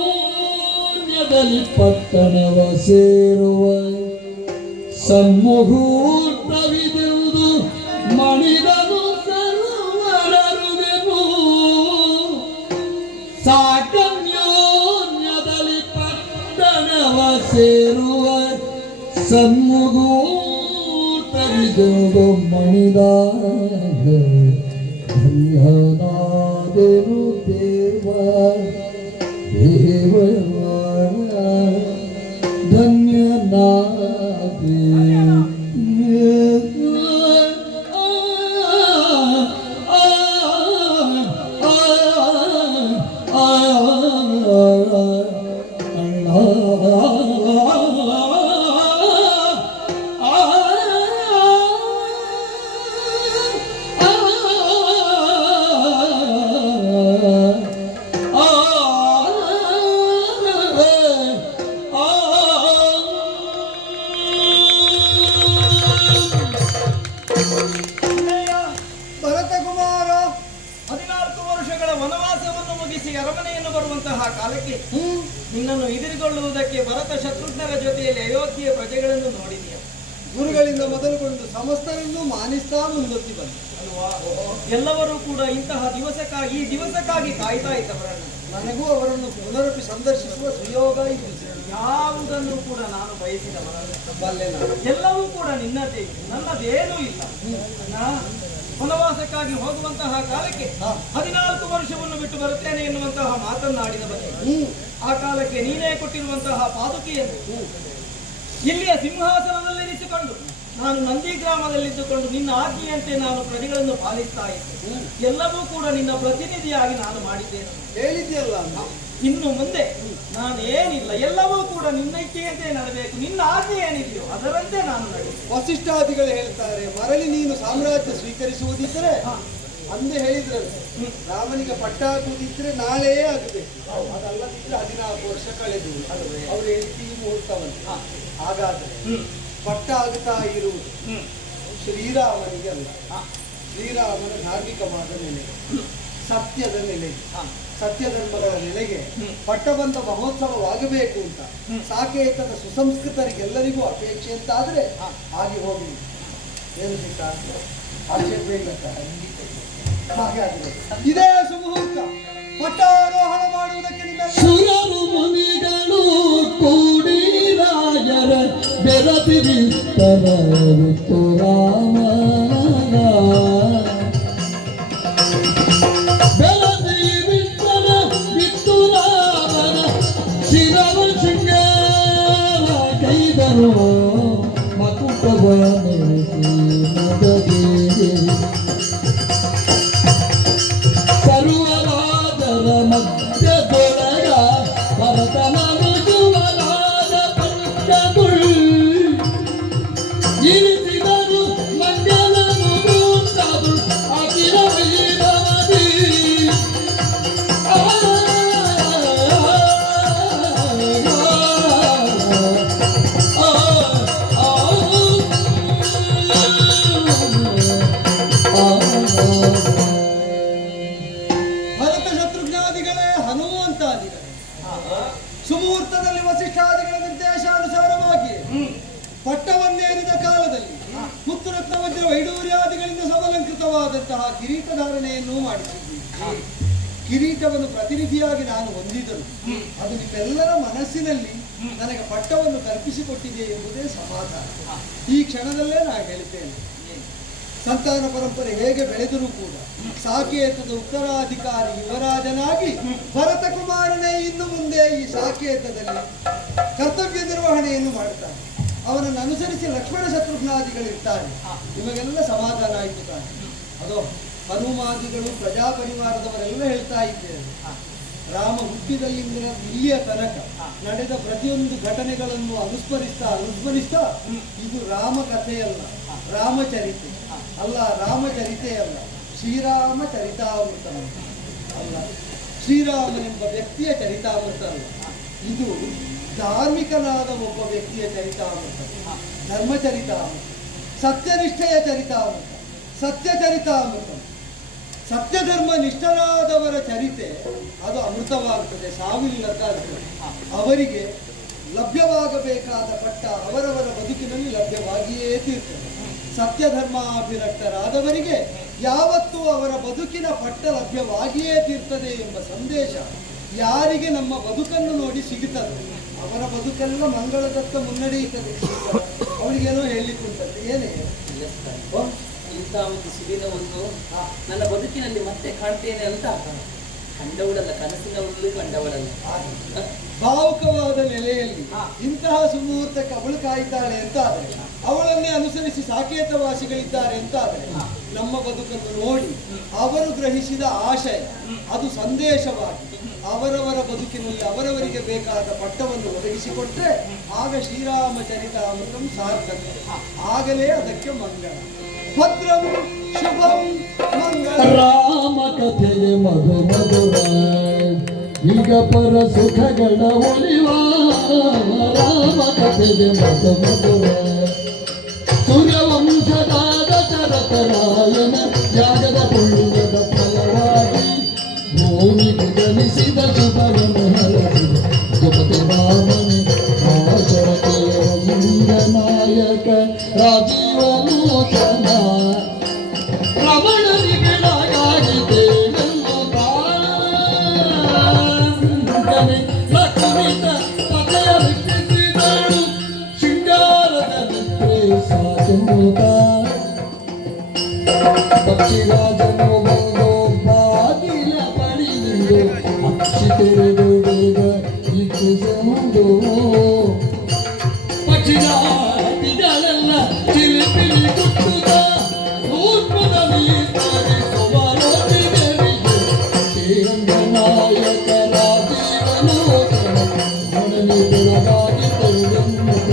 ಅನ್ಯೋನ್ಯದಲ್ಲಿ ಪಟ್ಟಣವ ಸೇರುವ ಸನ್ಮುಹೂರ್ತವಿದುವುದು ಮಣಿದನು ಸರ್ವರರುವೆನು. ಸಾಕನ್ಯೋನ್ಯದಲ್ಲಿ ಪಟ್ಟಣವ ಸೇರುವ ಸನ್ಮುಹೂರ್ತವಿದುವುದು ಮಣಿದಾಗ ಧನ್ಯನಾದೆನು ದೇವ ದೇವವಾಣ ಧನ್ಯನಾದೆ. ಭರತಕುಮಾರ 14 ವರ್ಷಗಳ ವನವಾಸವನ್ನು ಮುಗಿಸಿ ಅರಮನೆಯನ್ನು ಬರುವಂತಹ ಕಾಲಕ್ಕೆ ನಿನ್ನನ್ನು ಎದುರುಗೊಳ್ಳುವುದಕ್ಕೆ ಭರತ ಶತ್ರುಘ್ನರ ಜೊತೆಯಲ್ಲಿ ಅಯೋಧ್ಯೆಯ ಪ್ರಜೆಗಳನ್ನು ನೋಡಿದೆಯ. ಗುರುಗಳಿಂದ ಮೊದಲುಗೊಂಡು ಸಮಸ್ತರನ್ನು ಮಾನಿಸ್ತಾ ಮುಂದೊತ್ತಿ ಬಂದ ಅಲ್ವಾ? ಎಲ್ಲರೂ ಕೂಡ ಇಂತಹ ದಿವಸಕ್ಕಾಗಿ ಈ ದಿವಸಕ್ಕಾಗಿ ಕಾಯ್ತಾ ಇದ್ದವರನ್ನು ನನಗೂ ಅವರನ್ನು ಪುನರಪಿ ಸಂದರ್ಶಿಸುವ ಸುಯೋಗ ಇದು. ಯಾವುದನ್ನು ಕೂಡ ನಾನು ಬಯಸಿದವರಲ್ಲ, ಎಲ್ಲವೂ ಕೂಡ ನಿನ್ನದೇ, ನನ್ನದೇನೂ ಇಲ್ಲ. ವನವಾಸಕ್ಕಾಗಿ ಹೋಗುವಂತಹ ಕಾಲಕ್ಕೆ 14 ವರ್ಷವನ್ನು ಬಿಟ್ಟು ಬರುತ್ತೇನೆ ಎನ್ನುವಂತಹ ಮಾತನ್ನಾಡಿದ ಬಗ್ಗೆ ಆ ಕಾಲಕ್ಕೆ ನೀನೇ ಕೊಟ್ಟಿರುವಂತಹ ಪಾದುಕೆಯನ್ನು ಇಲ್ಲಿಯ ಸಿಂಹಾಸನದಲ್ಲಿರಿಸಿಕೊಂಡು ನಾನು ನಂದಿ ಗ್ರಾಮದಲ್ಲಿದ್ದುಕೊಂಡು ನಿನ್ನ ಆಜ್ಞೆಯಂತೆ ನಾನು ಪ್ರಜೆಗಳನ್ನು ಪಾಲಿಸ್ತಾ ಇದ್ದೆ. ಎಲ್ಲವೂ ಕೂಡ ನಿನ್ನ ಪ್ರತಿನಿಧಿಯಾಗಿ ನಾನು ಮಾಡಿದ್ದೇನೆ. ಹೇಳಿದ್ಯಲ್ಲ, ಇನ್ನು ಮುಂದೆ ನಾನೇನಿಲ್ಲ, ಎಲ್ಲವೂ ಕೂಡ ನಿನ್ನ ಇಚ್ಛೆಯಂತೆ ನಡೆಯಬೇಕು. ನಿನ್ನ ಆಜ್ಞೆ ಏನಿದೆಯೋ ಅದರಂತೆ ನಾನು ನಡೆಯುತ್ತೇನೆ. ವಸಿಷ್ಠಾದಿಗಳು ಹೇಳ್ತಾರೆ, ಮರಳಿ ನೀನು ಸಾಮ್ರಾಜ್ಯ ಸ್ವೀಕರಿಸುವುದಿದ್ದರೆ ಅಂದೇ ಹೇಳಿದ್ರಲ್ಲ, ರಾಮನಿಗೆ ಪಟ್ಟ ಹಾಕುವುದಿದ್ರೆ ನಾಳೆ ಆಗಬೇಕು, ಅದಲ್ಲದಿದ್ರೆ 14 ವರ್ಷ ಕಳೆದು ಅವ್ರು ಹೇಳ್ತಿ ಮುಹೂರ್ತವನ್ನು. ಹಾಗಾದ್ರೆ ಪಟ್ಟ ಆಗುತ್ತಾ ಇರುವುದು ಶ್ರೀರಾಮನಿಗೆ ಅಲ್ಲ, ಶ್ರೀರಾಮನ ಧಾರ್ಮಿಕವಾದ ನೆಲೆ, ಸತ್ಯದ ನೆಲೆ, ಸತ್ಯಧರ್ಮಗಳ ನೆಲೆಗೆ ಪಟ್ಟಬಂಧ ಮಹೋತ್ಸವವಾಗಬೇಕು ಅಂತ ಸಾಕೇತದ ಸುಸಂಸ್ಕೃತರಿಗೆಲ್ಲರಿಗೂ ಅಪೇಕ್ಷೆ ಅಂತಾದ್ರೆ ಹಾಗೆ ಹೋಗಿ ಏನು ಆಕ್ಷೇಪ ಇಲ್ಲ. ಹಾಗೆ ಆಗಿದೆ. ಇದೇ ಸುಮುಹೂರ್ತ ಪಟ್ಟಾರೋಹಣ ಮಾಡುವುದಕ್ಕೆ ಸುರರು ಮುನಿಗಳು ಕೂಡಿ ರಾಜರ ಬೆರತಿ ಬಿತ್ತರ ರಾಮನ ಬೆರತಿ ಬಿತ್ತರ ಬಿತ್ತು ರಾಮನ ಶಿರವ ಶೃಂಗಾರ ಕೈದರು ಮಕುಟವ ನೆನೆಸಿ ನಗದೆ ಸರ್ವರಾಜರ ಮಧ್ಯದೊಳಗ ಭರತನನು ಜುವಲಾದ ಪಂಚಗುಳ್ ಇರಿಸಿದರು ಮಂಗಲನು ಮೂರ್ತದು ಅಖಿಲ ವೈಭವದಿ. ಸುಮುಹೂರ್ತದಲ್ಲಿ ವಸಿಷ್ಠಾದಿಗಳ ನಿರ್ದೇಶಾನುಸಾರವಾಗಿ ಪಟ್ಟವನ್ನೇರಿದ ಕಾಲದಲ್ಲಿ ಮುತ್ತುರತ್ನ ವಜ್ರ ವೈಡೂರ್ಯಾದಿಗಳಿಂದ ಸಮಲಂಕೃತವಾದಂತಹ ಕಿರೀಟಧಾರಣೆಯನ್ನು ಮಾಡಿಸಿದ್ದೀವಿ. ಕಿರೀಟವನ್ನು ಪ್ರತಿನಿಧಿಯಾಗಿ ನಾನು ಹೊಂದಿದರು, ಅದು ನಿಮ್ಮೆಲ್ಲರ ಮನಸ್ಸಿನಲ್ಲಿ ನನಗೆ ಪಟ್ಟವನ್ನು ಕಲ್ಪಿಸಿಕೊಟ್ಟಿದೆ ಎಂಬುದೇ ಸಮಾಧಾನ. ಈ ಕ್ಷಣದಲ್ಲೇ ನಾನು ಹೇಳ್ತೇನೆ, ಸಂತಾನ ಪರಂಪರೆ ಹೇಗೆ ಬೆಳೆದರೂ ಕೂಡ ಸಾಕೇತದ ಉತ್ತರಾಧಿಕಾರಿ ಯುವರಾಜನಾಗಿ ಭರತಕುಮಾರನೇ ಇನ್ನು ಮುಂದೆ ಈ ಸಾಕೇತದಲ್ಲಿ ಕರ್ತವ್ಯ ನಿರ್ವಹಣೆಯನ್ನು ಮಾಡುತ್ತಾನೆ. ಅವನನ್ನು ಅನುಸರಿಸಿ ಲಕ್ಷ್ಮಣ ಶತ್ರುಘ್ನಾದಿಗಳಿರ್ತಾರೆ. ಇವಾಗೆಲ್ಲ ಸಮಾಧಾನ ಆಯಿತು ತಾನೆ. ಅದೋ ಹನುಮಾದಿಗಳು ಪ್ರಜಾಪರಿವಾರದವರೆಲ್ಲ ಹೇಳ್ತಾ ಇದ್ದೇವೆ, ರಾಮ ಹುಟ್ಟಿದಲ್ಲಿಂದ ಇಲ್ಲಿಯ ತನಕ ನಡೆದ ಪ್ರತಿಯೊಂದು ಘಟನೆಗಳನ್ನು ಅನುಸ್ಮರಿಸ್ತಾ ಇದು ರಾಮ ಕಥೆಯಲ್ಲ, ರಾಮಚರಿತೆ ಅಲ್ಲ, ರಾಮಚರಿತೆ ಅಲ್ಲ, ಶ್ರೀರಾಮ ಚರಿತಾಮೃತ ಅಲ್ಲ, ಶ್ರೀರಾಮನೆಂಬ ವ್ಯಕ್ತಿಯ ಚರಿತಾಮೃತ ಅಲ್ಲ, ಇದು ಧಾರ್ಮಿಕನಾದ ಒಬ್ಬ ವ್ಯಕ್ತಿಯ ಚರಿತಾಮೃತ, ಧರ್ಮಚರಿತಾಮೃತ, ಸತ್ಯನಿಷ್ಠೆಯ ಚರಿತಾಮೃತ, ಸತ್ಯಚರಿತಾಮೃತ. ಸತ್ಯಧರ್ಮ ನಿಷ್ಠರಾದವರ ಚರಿತೆ ಅದು ಅಮೃತವಾಗುತ್ತದೆ, ಸಾವಿಲ್ಲದಾಗ್ತದೆ. ಅವರಿಗೆ ಲಭ್ಯವಾಗಬೇಕಾದ ಪಟ್ಟ ಅವರವರ ಬದುಕಿನಲ್ಲಿ ಲಭ್ಯವಾಗಿಯೇ ತೀರ್ತದೆ. ಸತ್ಯಧರ್ಮಾಭಿರಕ್ತರಾದವರಿಗೆ ಯಾವತ್ತೂ ಅವರ ಬದುಕಿನ ಪಟ್ಟ ಲಭ್ಯವಾಗಿಯೇ ತೀರ್ತದೆ ಎಂಬ ಸಂದೇಶ ಯಾರಿಗೆ ನಮ್ಮ ಬದುಕನ್ನು ನೋಡಿ ಸಿಗುತ್ತದೆ ಅವರ ಬದುಕೆಲ್ಲ ಮಂಗಳದತ್ತ ಮುನ್ನಡೆಯುತ್ತದೆ. ಅವಳಿಗೇನೋ ಹೇಳಲಿಕ್ಕುಂಟಂತೆ, ಏನೇ ಇಂಥ ಒಂದು ಸುದಿನವನ್ನು ನನ್ನ ಬದುಕಿನಲ್ಲಿ ಮತ್ತೆ ಕಾಣ್ತೇನೆ ಅಂತ ಕಂಡವಳಲ್ಲ, ಕನಸಿನವಳು ಕಂಡವಳಲ್ಲ. ಭಾವುಕವಾದ ನೆಲೆಯಲ್ಲಿ ಇಂತಹ ಸುಮುಹೂರ್ತಕ್ಕೆ ಅವಳು ಕಾಯ್ತಾಳೆ ಅಂತ ಆದರೆ, ಅವಳನ್ನೇ ಅನುಸರಿಸಿ ಸಾಕೇತವಾಸಿಗಳಿದ್ದಾರೆ ಅಂತ ಆದರೆ, ನಮ್ಮ ಬದುಕನ್ನು ನೋಡಿ ಅವರು ಗ್ರಹಿಸಿದ ಆಶಯ ಅದು ಸಂದೇಶವಾಗಿ ಅವರವರ ಬದುಕಿನಲ್ಲಿ ಅವರವರಿಗೆ ಬೇಕಾದ ಪಟ್ಟವನ್ನು ಒದಗಿಸಿಕೊಟ್ರೆ ಆಗ ಶ್ರೀರಾಮಚರಿತಾಮೃತಂ ಸಾರ್ಥಕ, ಆಗಲೇ ಅದಕ್ಕೆ ಮಂಗಳ. ಭದ್ರಂ ಶುಭಂ ಮಂಗಳ. ರಾಮ ಕಥೆಗೆ ಮಧು ಮಧುರ ಈಗ ಪರ ಸುಖಗಳ ಒಲಿವ. ರಾಮ ಕಥೆಗೆ ಮಧು ಮಧುರ ಸೂರ್ಯವಂಶದಾದ ಚರಕರಾಯನ ಯಾಗದ ಪುಣ್ಯದ ಫಲವಾಗಿ ಭೂಮಿಗೆ ಜನಿಸಿದ ಶುಭವನ್ನು ಹರಸಿದ ಜಗತಿ ರಾಮನೇ ಆಚರತೆಯ ನಾಯಕ ರಾಜೀವಲೋಚನ ರಮಣನಿಗಳಾಗಿದೆ ಲಕ್ಷ್ಮಿತ ಪತೆಯ ವ್ಯಕ್ತಿಸಿದಳು ಶೃಂಗಾರದ ನಿದ್ರೆ ಸಾಚಮೂತ. ಪಕ್ಷಿರಾಜನು ಬಂದು ಬಾಗಿಲ ಬಳಿ ನಿಂದು ಅಕ್ಷಿ ತೆರೆದು ಬೇಗ ಇಕ್ಕಿಸೆಂದು ಪಕ್ಷಿರಾದಿಗಳೆಲ್ಲ ಚಿಲಿಪಿಲಿ ಕುಟ್ಟುತ್ತ ರೂಪದಲ್ಲಿ ತೋರಿಸುವ ರೋಗಿಗಳಿಗೆ ಶ್ರೀರಂಗನಾಯಕ ರಾಜೀವಲೋಚನ ಮನನಿ ಬೆಳಗಾಗಿ ತೆರೆದೆನ್ನುತ್ತ